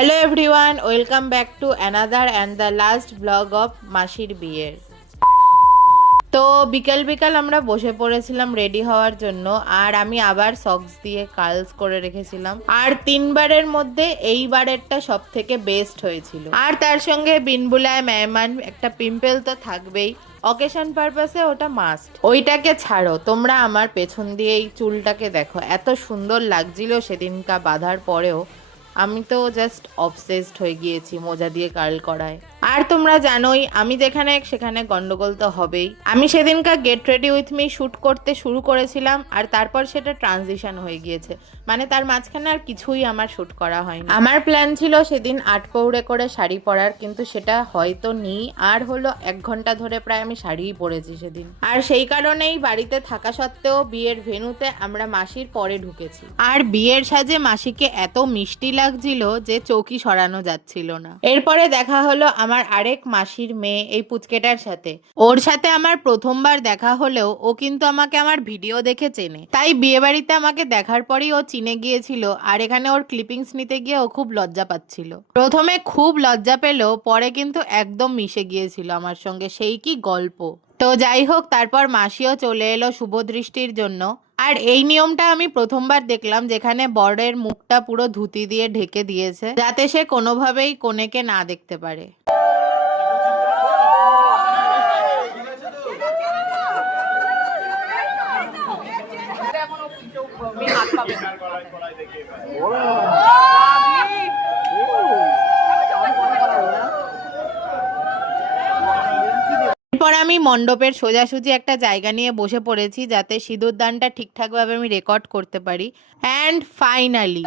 Hello everyone, welcome back to another and the last blog of মাসির বিয়ের। তো বিকাল বিকাল আমরা বসে পড়েছিলাম রেডি হওয়ার জন্য, আর আমি আবার সক্স দিয়ে কার্লস করে রেখেছিলাম। আর 3বারের মধ্যে এইবারেরটা সব থেকে বেস্ট হয়েছিল। আর তার সঙ্গে বিনবুলায় মেহমান একটা পিম্পল তো থাকবেই, অকেশন পারপাসে ওটা মাস্ট। ওইটাকে ছাড়ো, তোমরা আমার পেছন দিয়ে এই চুলটাকে দেখো, এত সুন্দর লাগছিল সেদিনকা বাঁধার পরেও। আমি তো জাস্ট অবসেসড হয়ে গিয়েছি মোজা দিয়ে কার্ল করায়। আর তোমরা জানোই আমি যেখানে সেখানে গন্ডগোল তো হবেই। আমি সেদিনকার get ready with me shoot করতে শুরু করেছিলাম, আর তারপর সেটা ট্রানজিশন হয়ে গিয়েছে, মানে তার মাঝখানে আর কিছুই আমার শ্যুট করা হয়নি। আমার প্ল্যান ছিল সেদিন 8 পৌড়ে করে শাড়ি পরার, কিন্তু সেটা হয়তো নেই। আর হলো 1 ঘন্টা ধরে প্রায় আমি শাড়িই পরেছি সেদিন। আর সেই কারণেই বাড়িতে থাকা সত্ত্বেও বিয়ের ভেন্যুতে আমরা মাসির পরে ঢুকেছি। আর বিয়ের সাজে মাসিকে এত মিষ্টি লাগছিল যে চৌকি সরানো যাচ্ছিল না। এরপরে দেখা হলো আমার আরেক মাসির মেয়ে, এই পুচকেটার সাথে। ওর সাথে আমার প্রথমবার দেখা হলেও ও কিন্তু আমাকে আমার ভিডিও দেখে চেনে, তাই বিয়ে বাড়িতে আমাকে দেখার পরেই ও চিনে গিয়েছিল। আর এখানে ওর ক্লিপিংস নিতে গিয়ে ও খুব লজ্জা পাচ্ছিল। প্রথমে খুব লজ্জা পেলেও পরে কিন্তু একদম মিশে গিয়েছিল আমার সঙ্গে, সেই কি গল্প। তো যাই হোক, তারপর মাসিও চলে এলো শুভ দৃষ্টির জন্য। আর এই নিয়মটা আমি প্রথমবার দেখলাম, যেখানে বরের মুখটা পুরো ধুতি দিয়ে ঢেকে দিয়েছে, যাতে সে কোনোভাবেই কনেকে না দেখতে পারে। এরপর আমি মণ্ডপের সোজাসুজি একটা জায়গা নিয়ে বসে পড়েছি, যাতে সিঁদুর দানটা ঠিকঠাকভাবে আমি রেকর্ড করতে পারি। অ্যান্ড ফাইনালি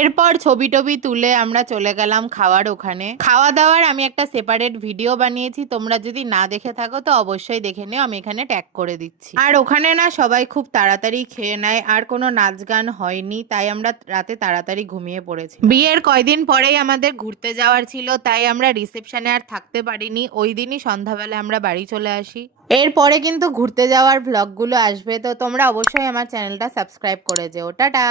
এরপর ছবি টবি তুলে আমরা চলে গেলাম খাওয়ার ওখানে। খাওয়া দাওয়ার আমি একটা সেপারেট ভিডিও বানিয়েছি, তোমরা যদি না দেখে থাকো তো অবশ্যই দেখে নিও, আমি এখানে ট্যাগ করে দিচ্ছি। আর ওখানে না সবাই খুব তাড়াতাড়ি খেয়ে নেয়, আর কোনো নাচ গান হয়নি, তাই আমরা রাতে তাড়াতাড়ি ঘুমিয়ে পড়েছি। বিয়ের কয়দিন পরেই আমাদের ঘুরতে যাওয়ার ছিল, তাই আমরা রিসেপশনে আর থাকতে পারিনি। ওই দিনই সন্ধ্যাবেলা আমরা বাড়ি চলে আসি। এরপরে কিন্তু ঘুরতে যাওয়ার ভ্লগগুলো আসবে, তো তোমরা অবশ্যই আমার চ্যানেলটা সাবস্ক্রাইব করে যেও। টাটা।